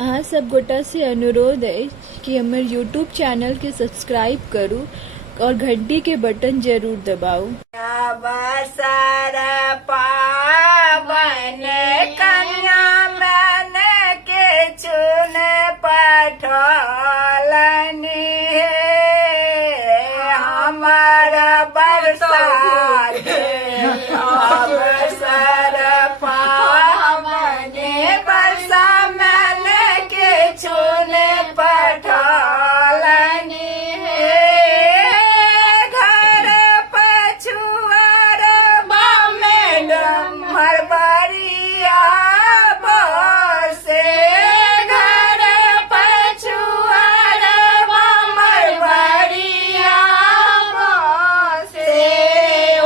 अहाँ सब गोटा से अनुरोध है कि हमर यूट्यूब चैनल के सब्सक्राइब करू और घंटी के बटन जरूर दबाऊ। अवसर पावन कन्या मन के चुन पठलनी हमार बरसात अवसर पावन बरसा मन के चुन पठलनी घर पछुआर बामे डमर बरिया बसे घर पछुआर बामर बरिया बसे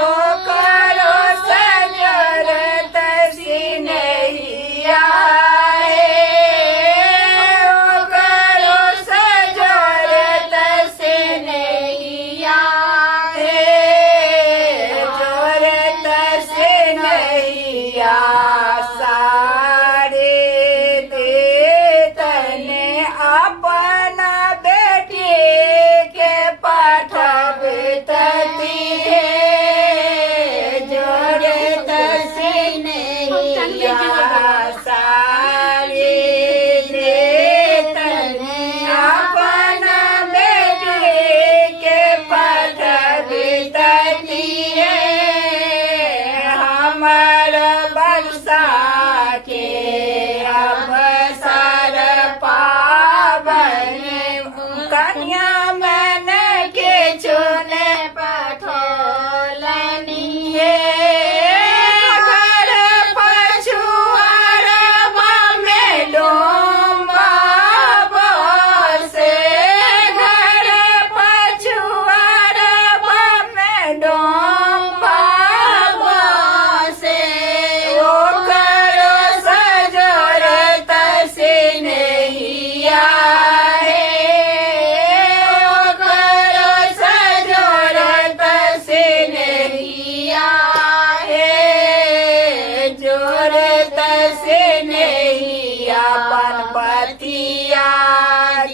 ओकरो सजरत सिनहिया ओकरो सजरत सिनहिया जोरत सिनहिया सारे देतने अपना बेटी के पठबत दिए जोरत सिनहिया सारे देतने अपना बेटी के पठबत दिए हमर बरसा के अवसर पावन कन्या मन के चुन पठलनी घर पछुआर बामे डोमा बसे घर पछुआर बामे डोमा बसे ओकरो सजरत सिनहिया ओकरो सजरत सिनहिया जोरत सिनहिया पनपतिया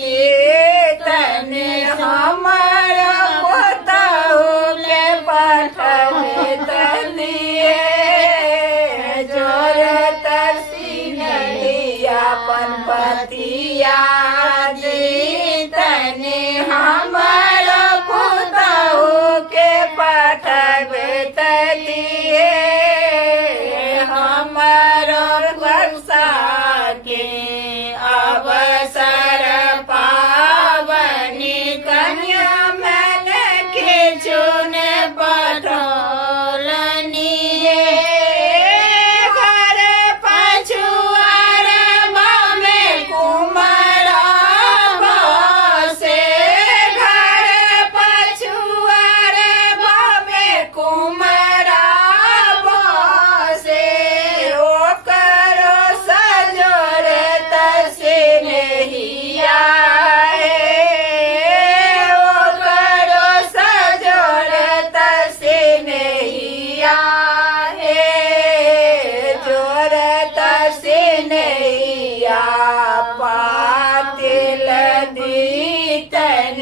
देतन हमर पोतहु के पठबत दिए जोरत सिनहिया पनपतिया देतन हमर पोतहु के पठबत दिए हमर वर्षा के अवसर पावनी कन्या मन के चुन पठलनी घर पछुआर बामे कुमरा बसे घर पछुआर बामे कुमरा बसे ओकरो सजरत सिनहिया ओकरो सजरत सिनहिया जोरत सिनहिया पातिल दीतन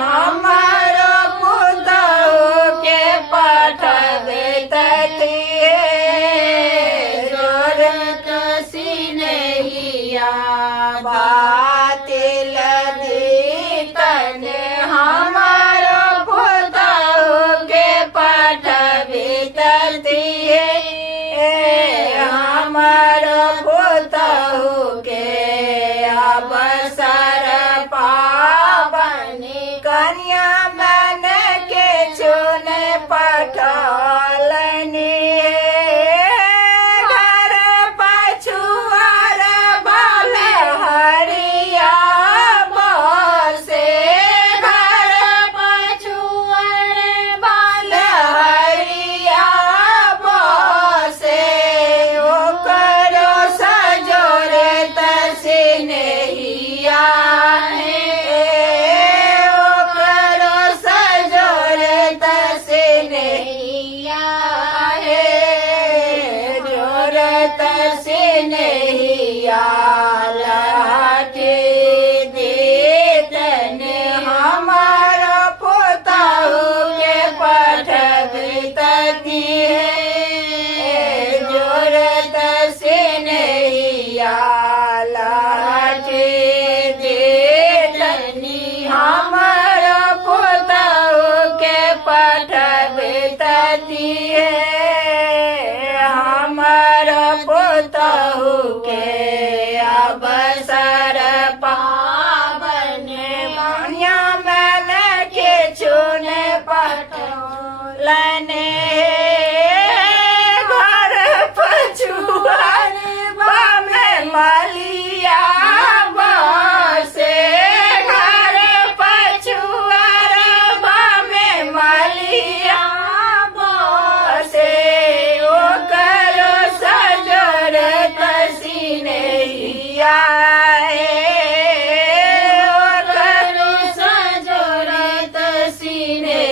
हमारो पुतहु के पठबत दिए जोरत सिनहिया पातिल दीतन हमारो पुतहु के पठबत दिए हमारो पुतहु के अवसर पावनी कन्या मन के चुन पठलनी घर पछुआर बामे हरिया बसे घर पछुआर बामे हरिया बसे ओकरो सजरत सिनहिया ओकरो सजरत सिनहिया जोरत सिनहिया लहर पोतहु के अवसर पावने बनिया मन के चुने पटोलने घर पछुआरे बामे मलिया बसे घर पछुआरे बामे मलिया बसे ओ करो सजोर तसीने ओ करो सजोर तसीने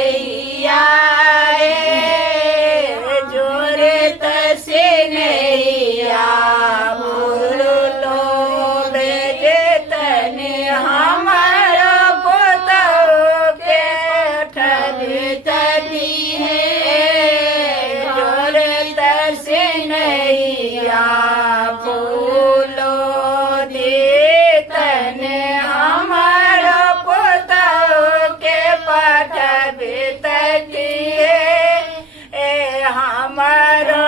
जोरे तसीने बोलो बेजे तने हमारा पोतहु के ठगी तनी है जोरे तसीने बोलो दे तने हमारा पोतहु के पठबी तनी है हमारो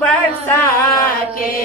वर्षा के